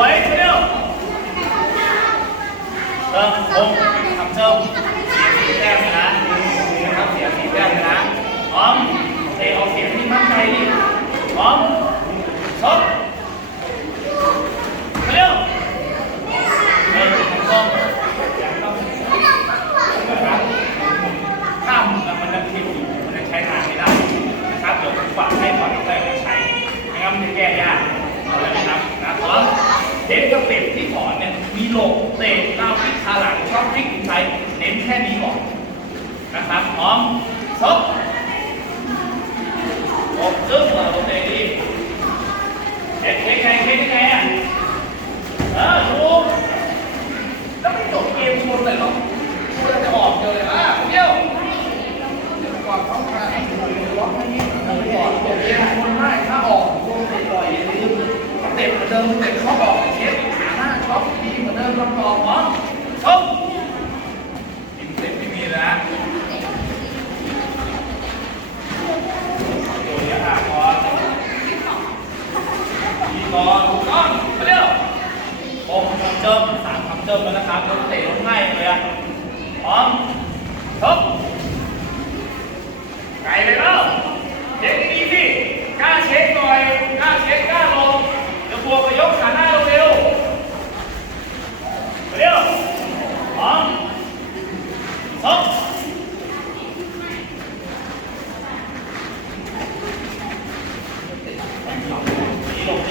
วยเร็วเติมลงทำเติมสีแก้มเลยนะนี่นะครับเสียสีแก้มเลยนะพร้อมเตะออกเสียงที่มั่นใจดิพร้อมชกเร็ว เออต้องถ้ามันจะผิดอยู่มันจะใช้งานไม่ได้นะครับเดี๋ยวผมฝากให้ฝากได้มาใช้ไม่งั้นมันจะแก้ยากเอาเลยนะครับนะพร้อมเทปกับเป็ดที่ส อนเนี่ยมีโลกเตะก้าพลิกขาหลังชอบพลิกใช้เน้นแค่นี้ก่อนนะครับพร้อมชกโอ้ตึ้งเลยโอเคดีเอ็กซ์เอ็กซ์ไงเอ็กซ์ไงอะเออถูกแล้วไม่จบเกมชนเลยเหรอชนจะออกเดียวเลยอะเดี๋ยวก่อนเข้ามาล็อกไม่ยิ่งก่อนจบเกมชนได้ถ้าออกโดนเตะต่อยอย่าลืมเตะเหมือนเดิมเตะ ดิมรับรองพร้อมชกทีมเตะไม่มีนะตัวนี้อะก่อนดีก่อนถูกต้องไปเร็วหกคำเจิมสามคำเจิมแล้วนะครับรถเตะรถง่ายเลยอะพร้อมชกไกลไปแล้วเช็คดีสิกล้าเช็คหน่อยกล้าเช็คกล้าลงเดี๋ยวบวกก็ยกขาหน้าเร็วๆเร็วพร้อมชก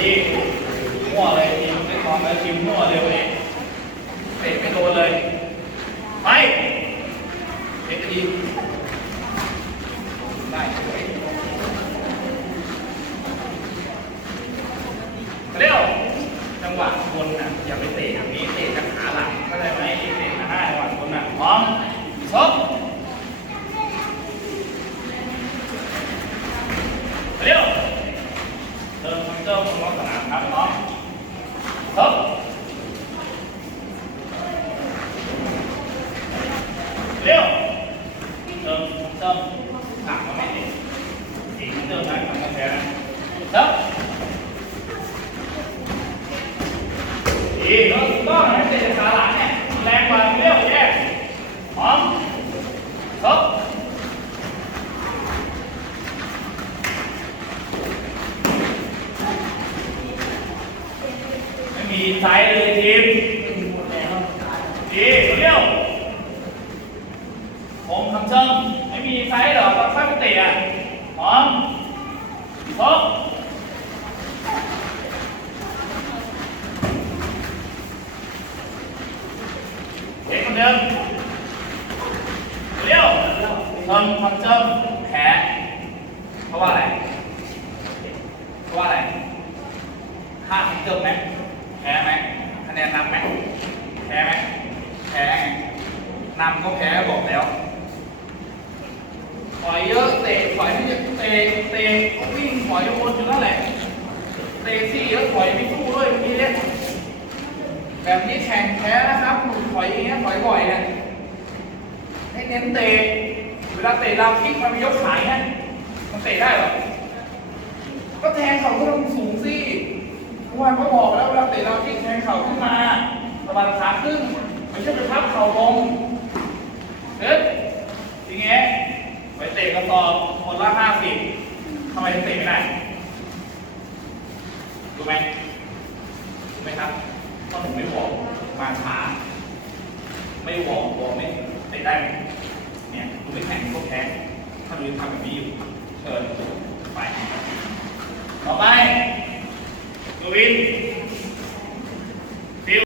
ดีลงดีมั่วเลยทีมไม่ทองแล้วทีมมั่วเร็วเองเตะไม่โดนเลย ไปเตะดีได้สวยเร็วจังหวะคนน่ะอย่าไปเตะอย่างนี้เตะจากขาหลังเข้าใจไหมเตะขาหน้าจังหวะคนน่ะพร้อมชกเร็วเติมเติมลงสนามครับพร้อมชก เร็วเติมเติมหักมาไม่ติดสีเติมนะทำกาแฟนะเติมดีแล้วถูกต้องนะเตะขาหลังเนี่ยแรงกว่าเร็วแย่พร้อมครบไม่มีไซส์เลยทีมดีเร็ว ผมทำเชิงไม่มีไซส์เหรอตอนค่อยไปเตะอะพร้อมครบ เดิมเร็วเชิงทำเชิงแผลเพราะว่าอะไร เพราะว่าอะไรห้าทำเชิงไหมแพ้ไหมคะแนนนำไหมแพ้ไหมแพ้ไงนำก็แพ้บอกแล้วถอยเยอะเตะถอยไม่เยอะเตะเตะก็วิ่งถอยวนอยู่นั่นแหละเตะสี่แล้วถอยไม่สู้ด้วยเมื่อกี้เนี่ย แบบนี้แข่งแพ้นะครับหนูถอยอย่างเงี้ยถอยบ่อยเนี่ยให้เน้นเตะเวลาเตะเราพลิกมันไปยกขาย่างมันเตะได้หรอก็แทงเข่าก็ต้องสูงสิเมื่อวานก็บอกแล้วเวลาเตะเราพลิกแทงเข่าขึ้นมาสะบัดขาขึ้นไม่ใช่ไปพับเข่าลงเฮ้ยอย่างเงี้ยไปเตะกระสอบคนละห้าสิบทำไมถึงเตะไม่ได้รู้ไหมรู้ไหมครับ ผมไม่วองมาช้าไม่วอกบอกไม่เตะได้ไหมเนี่ยคุณไม่แข่งก็แพ้ถ้าดูทำแบบนี้อยู่เชิญไปต่อไปดูวิน